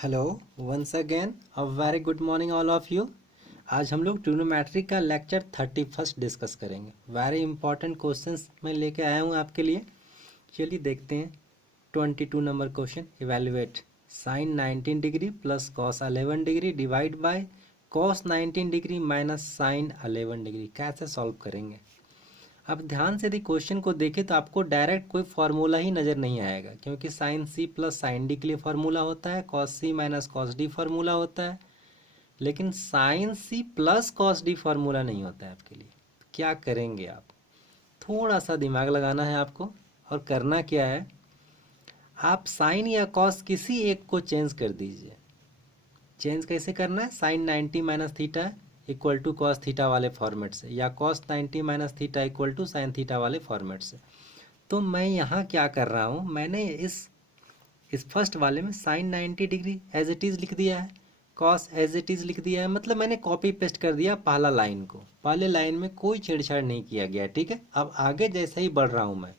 Hello once again a very good morning all of you. आज हम लोग trigonometry का लेक्चर 31 डिस्कस करेंगे। वेरी इंपॉर्टेंट क्वेश्चंस मैं लेके आया हूँ आपके लिए। चलिए देखते हैं 22 number question. Evaluate sine 19 degree plus cos 11 degree divide by cos 19 degree minus sine 11 degree. कैसे सॉल्व करेंगे? अब ध्यान से यदि क्वेश्चन को देखें तो आपको डायरेक्ट कोई फार्मूला ही नज़र नहीं आएगा, क्योंकि sine C plus sine D के लिए फार्मूला होता है, cos C minus cos D formula होता है, लेकिन sine C plus cos D formula नहीं होता है आपके लिए। तो क्या करेंगे आप? थोड़ा सा दिमाग लगाना है आपको। और करना क्या है, आप साइन या कॉस किसी एक को चेंज कर दीजिए। चेंज कैसे करना है? Sine 90 minus theta equal to cos theta वाले फॉर्मेट से, या cos 90 minus theta equal to sine theta वाले फॉर्मेट से। तो मैं यहाँ क्या कर रहा हूँ, मैंने इस फर्स्ट वाले में sine 90 degree as it is लिख दिया है, कॉस एज इट इज़ लिख दिया है। मतलब मैंने कॉपी पेस्ट कर दिया पहला लाइन को। पहले लाइन में कोई छेड़छाड़ नहीं किया गया, ठीक है। अब आगे जैसे ही बढ़ रहा हूँ मैं,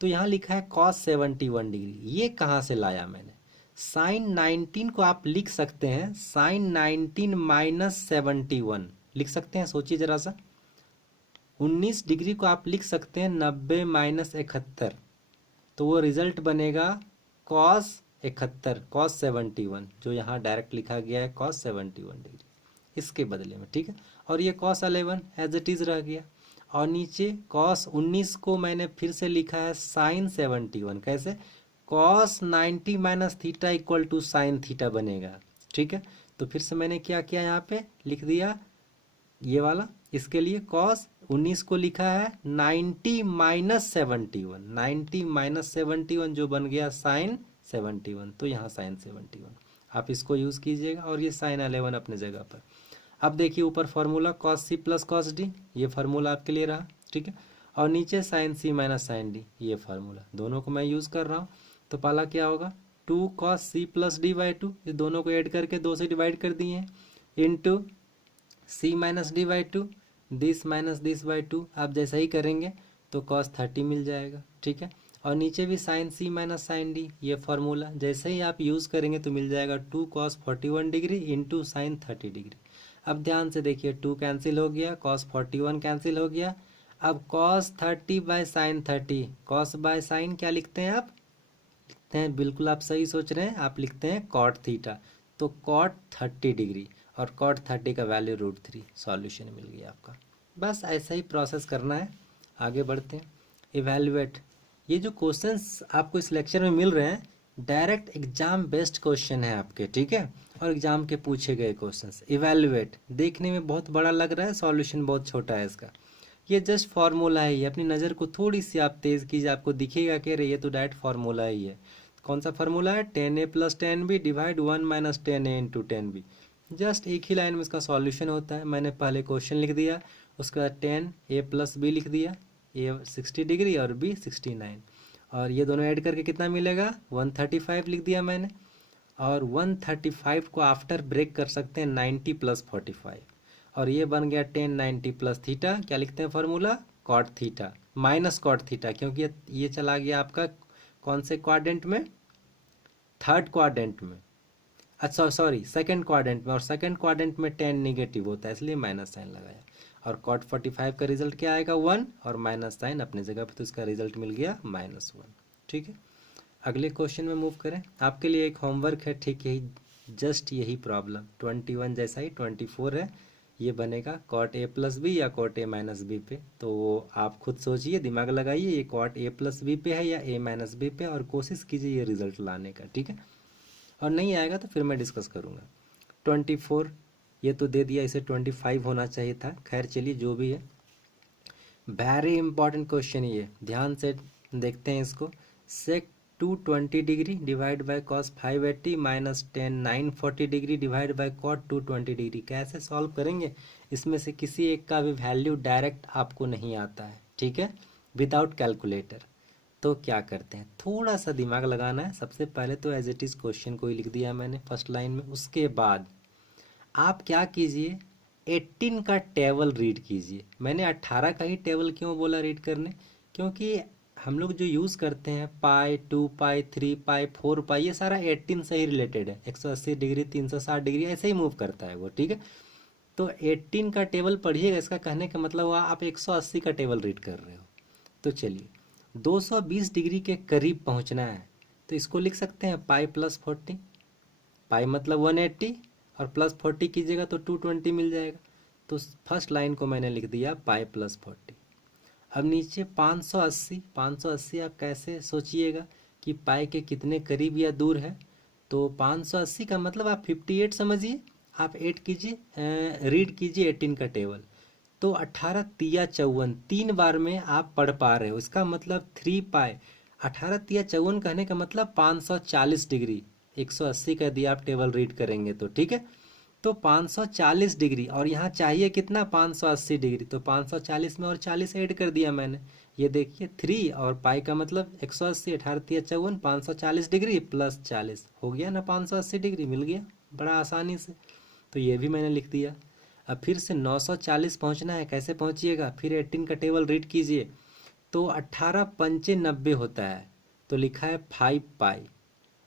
तो यहाँ लिखा है कॉस 71 डिग्री। ये कहाँ से लाया मैंने? साइन 19 को आप लिख सकते हैं साइन 19 माइनस 71 लिख सकते हैं। सोचिए जरा सा, 19 डिग्री को आप लिख सकते हैं 90 माइनस 71, तो वो रिजल्ट बनेगा कॉस 71, कॉस 71, जो यहाँ डायरेक्ट लिखा गया है कॉस 71 डिग्री इसके बदले में, ठीक है। और ये कॉस 11 एज इट इज़ रह गया। और नीचे कॉस 19 को मैंने फिर से लिखा है साइन 71। कैसे? Cos 90 minus theta equal to sine theta बनेगा, ठीक है। तो फिर से मैंने क्या किया, यहाँ पे लिख दिया ये वाला। इसके लिए कॉस 19 को लिखा है 90 माइनस 71, 90 माइनस 71 जो बन गया साइन 71। तो यहाँ साइन 71 आप इसको यूज़ कीजिएगा, और ये साइन 11 अपने जगह पर। अब देखिए ऊपर formula cos C plus cos D, ये फार्मूला आपके लिए रहा, ठीक है। और नीचे sine C minus sine D, ये फार्मूला, दोनों को मैं यूज़ कर रहा हूँ। तो पहला क्या होगा, 2 cos C plus D by 2, ये दोनों को ऐड करके 2 से डिवाइड कर दिए हैं, into C minus D by 2, this minus this by 2। आप जैसा ही करेंगे तो कॉस 30 मिल जाएगा, ठीक है। और नीचे भी sign C minus sine D, ये फार्मूला जैसे ही आप यूज़ करेंगे तो मिल जाएगा 2 cos 41 degree into sine 30 degree. अब ध्यान से देखिए, 2 कैंसिल हो गया, कॉस 41 कैंसिल हो गया। अब cos 30 by sine 30, cos by sine क्या लिखते हैं आप? लिखते हैं, बिल्कुल आप सही सोच रहे हैं, आप लिखते हैं कॉट थीटा। तो कॉट 30 डिग्री, और कॉट 30 का वैल्यू √3। सॉल्यूशन मिल गया आपका। बस ऐसा ही प्रोसेस करना है। आगे बढ़ते हैं। इवेल्युएट, ये जो क्वेश्चंस आपको इस लेक्चर में मिल रहे हैं डायरेक्ट एग्जाम बेस्ड क्वेश्चन है आपके, ठीक है, और एग्जाम के पूछे गए क्वेश्चंस। इवेल्युएट देखने में बहुत बड़ा लग रहा है, सॉल्यूशन बहुत छोटा है इसका। ये जस्ट फार्मूला है, ये अपनी नज़र को थोड़ी सी आप तेज़ कीजिए, आपको दिखेगा कि ये तो डायरेक्ट फार्मूला ही है। कौन सा फार्मूला है? 10a plus 10b divide 1 minus 10a into 10b। Just एक ही लाइन में इसका सॉल्यूशन होता है। मैंने पहले क्वेश्चन लिख दिया, उसके बाद 10a प्लस b लिख दिया, a 60 डिग्री और b 69, और ये दोनों ऐड करके कितना मिलेगा? 135 लिख दिया मैंने। और 135 को आफ्टर ब्रेक कर सकते हैं 90 प्लस 45, और ये बन गया 10 90 प्लस थीटा। क्या लिखते हैं formula? Cot theta minus cot theta, क्योंकि ये चला गया आपका कौन से क्वाड्रेंट में? थर्ड क्वाड्रेंट में, अच्छा सॉरी सेकंड क्वाड्रेंट में, और सेकंड क्वाड्रेंट में 10 निगेटिव होता है, इसलिए माइनस साइन लगाया। और कॉट 45 का रिजल्ट क्या आएगा? 1, और माइनस साइन अपने जगह पर, तो इसका रिजल्ट मिल गया -1, ठीक है। अगले क्वेश्चन में मूव करें। आपके लिए एक होमवर्क है, ठीक यही, जस्ट यही प्रॉब्लम 21 जैसा ही 24 है। ये बनेगा कॉट a प्लस बी या कॉट a माइनस बी पे। तो आप खुद सोचिए, दिमाग लगाइए, ये कॉट a प्लस बी पे है या a माइनस बी पे, और कोशिश कीजिए ये रिजल्ट लाने का, ठीक है। और नहीं आएगा तो फिर मैं डिस्कस करूँगा। 24 ये तो दे दिया, इसे 25 होना चाहिए था। खैर चलिए जो भी है, वेरी इंपॉर्टेंट क्वेश्चन ये, ध्यान से देखते हैं इसको। Sec 220 degree divide by cos 580 minus 10 940 degree divide by cot 220 degree. कैसे सॉल्व करेंगे? इसमें से किसी एक का भी वैल्यू डायरेक्ट आपको नहीं आता है, ठीक है, विदाउट कैलकुलेटर। तो क्या करते हैं, थोड़ा सा दिमाग लगाना है। सबसे पहले तो एज इट इज़ क्वेश्चन को ही लिख दिया मैंने फर्स्ट लाइन में। उसके बाद आप क्या कीजिए, 18 का टेबल रीड कीजिए। मैंने 18 का ही टेबल क्यों बोला रीड करने? क्योंकि हम लोग जो यूज़ करते हैं पाई, 2 पाई, 3 पाई, 4 पाई, ये सारा 18 से ही रिलेटेड है। 180 डिग्री, 360 डिग्री ऐसे ही मूव करता है वो, ठीक है। तो 18 का टेबल पढ़िएगा, इसका कहने का मतलब हुआ आप 180 का टेबल रीड कर रहे हो। तो चलिए 220 डिग्री के करीब पहुंचना है, तो इसको लिख सकते हैं पाई प्लस 40। पाई मतलब 180 और प्लस 40 कीजिएगा तो 220 मिल जाएगा। तो फर्स्ट लाइन को मैंने लिख दिया पाई प्लस 40। अब नीचे 580, 580 आप कैसे सोचिएगा कि पाई के कितने करीब या दूर है। तो 580 का मतलब आप 58 समझिए, आप 8 कीजिए, रीड कीजिए 18 का टेबल। तो 18 तिया 54, 3 बार में आप पढ़ पा रहे हो, इसका मतलब 3 पाई। 18 तिया 54 कहने का मतलब 540 डिग्री। 180 का दिया आप टेबल रीड करेंगे तो, ठीक है। तो 540 डिग्री और यहाँ चाहिए कितना, 580 डिग्री। तो 540 में और 40 ऐड कर दिया मैंने। ये देखिए 3 और पाई का मतलब 180, 18 तिया 54, 540 डिग्री प्लस 40 हो गया ना, 580 डिग्री मिल गया बड़ा आसानी से। तो ये भी मैंने लिख दिया। अब फिर से 940 पहुँचना है, कैसे पहुँचिएगा, फिर 18 का टेबल रीड कीजिए। तो 18 पंचे 90 होता है, तो लिखा है 5 पाई।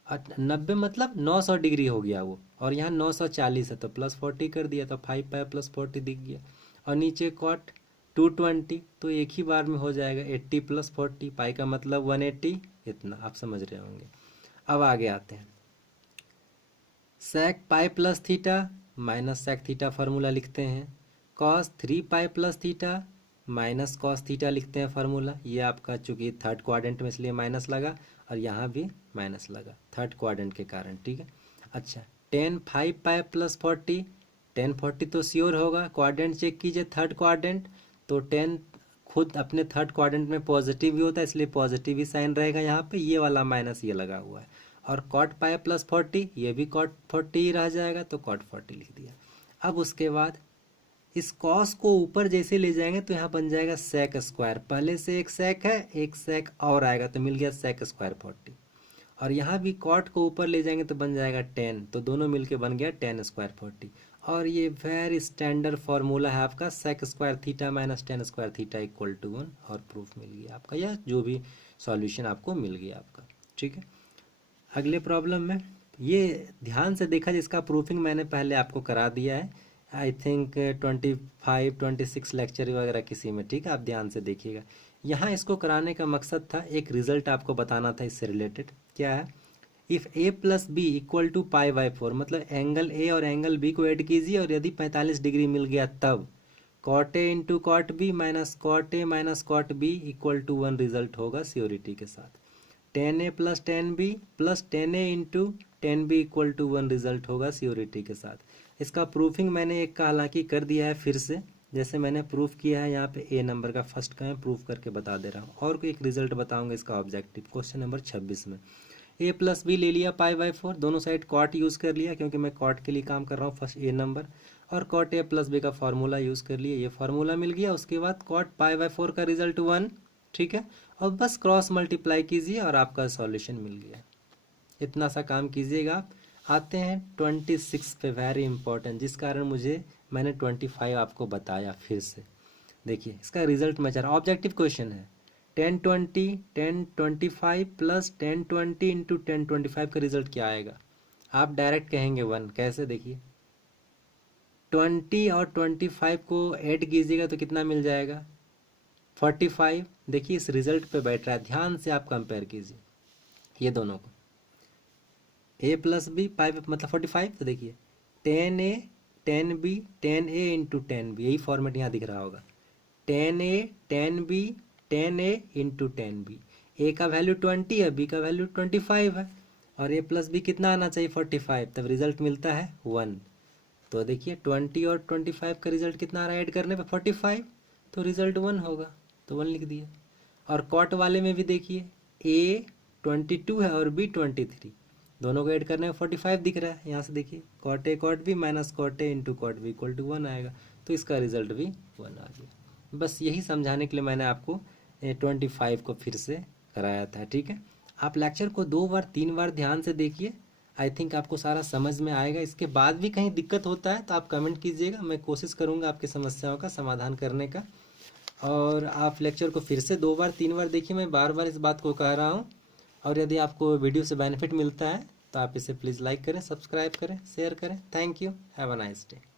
90 मतलब 900 डिग्री हो गया वो, और यहाँ 940 है तो प्लस 40 कर दिया, तो 5 पाई प्लस 40 दिख गया। और नीचे कॉट 220, तो एक ही बार में हो जाएगा 80 प्लस 40, पाई का मतलब 180, इतना आप समझ रहे होंगे। अब आगे आते हैं, sec pi plus theta minus sec theta formula लिखते हैं। Cos 3 pi plus theta minus cos theta लिखते हैं फार्मूला। ये आपका चूंकि थर्ड क्वाड्रेंट में इसलिए माइनस लगा, और यहाँ भी माइनस लगा थर्ड क्वाड्रेंट के कारण, ठीक है। अच्छा, 10 5 पाई प्लस 40, 10 40 तो श्योर होगा, क्वाड्रेंट चेक कीजिए थर्ड क्वाड्रेंट। तो 10 खुद अपने थर्ड क्वाड्रेंट में पॉजिटिव भी होता है, इसलिए पॉजिटिव ही साइन रहेगा यहाँ पे, ये वाला माइनस ये लगा हुआ है। और कॉट पाई प्लस 40, ये भी कॉट 40 ही रह जाएगा, तो कॉट 40 लिख दिया। अब उसके बाद इस कॉस को ऊपर जैसे ले जाएंगे तो यहाँ बन जाएगा सेक स्क्वायर, पहले से एक सेक है, एक सेक और आएगा तो मिल गया सेक स्क्वायर 40। और यहाँ भी कॉट को ऊपर ले जाएंगे तो बन जाएगा 10, तो दोनों मिलके बन गया 10 स्क्वायर 40। और ये वेरी स्टैंडर्ड फॉर्मूला है आपका, sec square theta minus 10 square theta equal to 1, और प्रूफ मिल गया आपका, या जो भी सॉल्यूशन आपको मिल गया आपका, ठीक है। अगले प्रॉब्लम में ये ध्यान से देखा, जिसका प्रूफिंग मैंने पहले आपको करा दिया है, आई थिंक 25 26 लेक्चर वगैरह किसी में, ठीक है। आप ध्यान से देखिएगा, यहाँ इसको कराने का मकसद था, एक रिजल्ट आपको बताना था इससे रिलेटेड। क्या है, if A plus B equal to pi by 4, मतलब एंगल ए और एंगल बी को ऐड कीजिए, और यदि 45 डिग्री मिल गया तब cot A into cot B minus cot A minus cot B equal to 1 result होगा श्योरिटी के साथ। 10 A plus 10 B plus 10 A into 10 B equal to 1 result होगा श्योरिटी के साथ। इसका प्रूफिंग मैंने एक का हालांकि कर दिया है, फिर से जैसे मैंने प्रूफ किया है यहाँ पे ए नंबर का फर्स्ट का मैं प्रूफ करके बता दे रहा हूँ, और कोई एक रिजल्ट बताऊंगा इसका ऑब्जेक्टिव क्वेश्चन नंबर 26 में। ए प्लस बी ले लिया पाई बाई 4, दोनों साइड कॉट यूज़ कर लिया क्योंकि मैं कॉट के लिए काम कर रहा हूँ फर्स्ट ए नंबर, और कॉट ए प्लस बी का फार्मूला यूज़ कर लिया, ये फार्मूला मिल गया। उसके बाद कॉट पाई बाई 4 का रिजल्ट 1, ठीक है, और बस क्रॉस मल्टीप्लाई कीजिए और आपका सॉल्यूशन मिल गया। इतना सा काम कीजिएगा आप। आते हैं 26 पे, वेरी इंपॉर्टेंट, जिस कारण मुझे मैंने 25 आपको बताया फिर से। देखिए इसका रिजल्ट मैं चाह रहा हूँ, ऑब्जेक्टिव क्वेश्चन है। 1020 1025 प्लस 1020 इंटू 1025 का रिजल्ट क्या आएगा, आप डायरेक्ट कहेंगे 1, कैसे देखिए 20 और 25 को ऐड कीजिएगा तो कितना मिल जाएगा 45। देखिए इस रिजल्ट पे बैठ रहा है, ध्यान से आप कंपेयर कीजिए ये दोनों को, ए प्लस बी पाई मतलब 45, तो देखिए 10 ए 10 बी 10 ए इंटू 10 बी, यही फॉर्मेट यहाँ दिख रहा होगा, 10 ए 10 बी 10 ए इंटू 10 बी। ए का वैल्यू 20 है, बी का वैल्यू 25 है, और ए प्लस बी कितना आना चाहिए 45, तब रिजल्ट मिलता है 1। तो देखिए 20 और 25 का रिजल्ट कितना आ रहा है ऐड करने पे 45, तो रिजल्ट 1 होगा, तो 1 लिख दिया। और कॉट वाले में भी देखिए ए 22 है और बी 23, दोनों को ऐड करने में 45 दिख रहा है, यहाँ से देखिए cot A cot B minus cot A into cot B equal to 1 आएगा, तो इसका रिजल्ट भी 1 आ गया। बस यही समझाने के लिए मैंने आपको 25 को फिर से कराया था, ठीक है। आप लेक्चर को 2 बार 3 बार ध्यान से देखिए, आई थिंक आपको सारा समझ में आएगा। इसके बाद भी कहीं दिक्कत होता है तो आप कमेंट कीजिएगा, मैं कोशिश करूँगा आपकी समस्याओं का समाधान करने का। और आप लेक्चर को फिर से 2 बार 3 बार देखिए, मैं बार बार इस बात को कह रहा हूँ। और यदि आपको वीडियो से बेनिफिट मिलता है तो आप इसे प्लीज़ लाइक करें, सब्सक्राइब करें, शेयर करें। Thank you, have a nice day.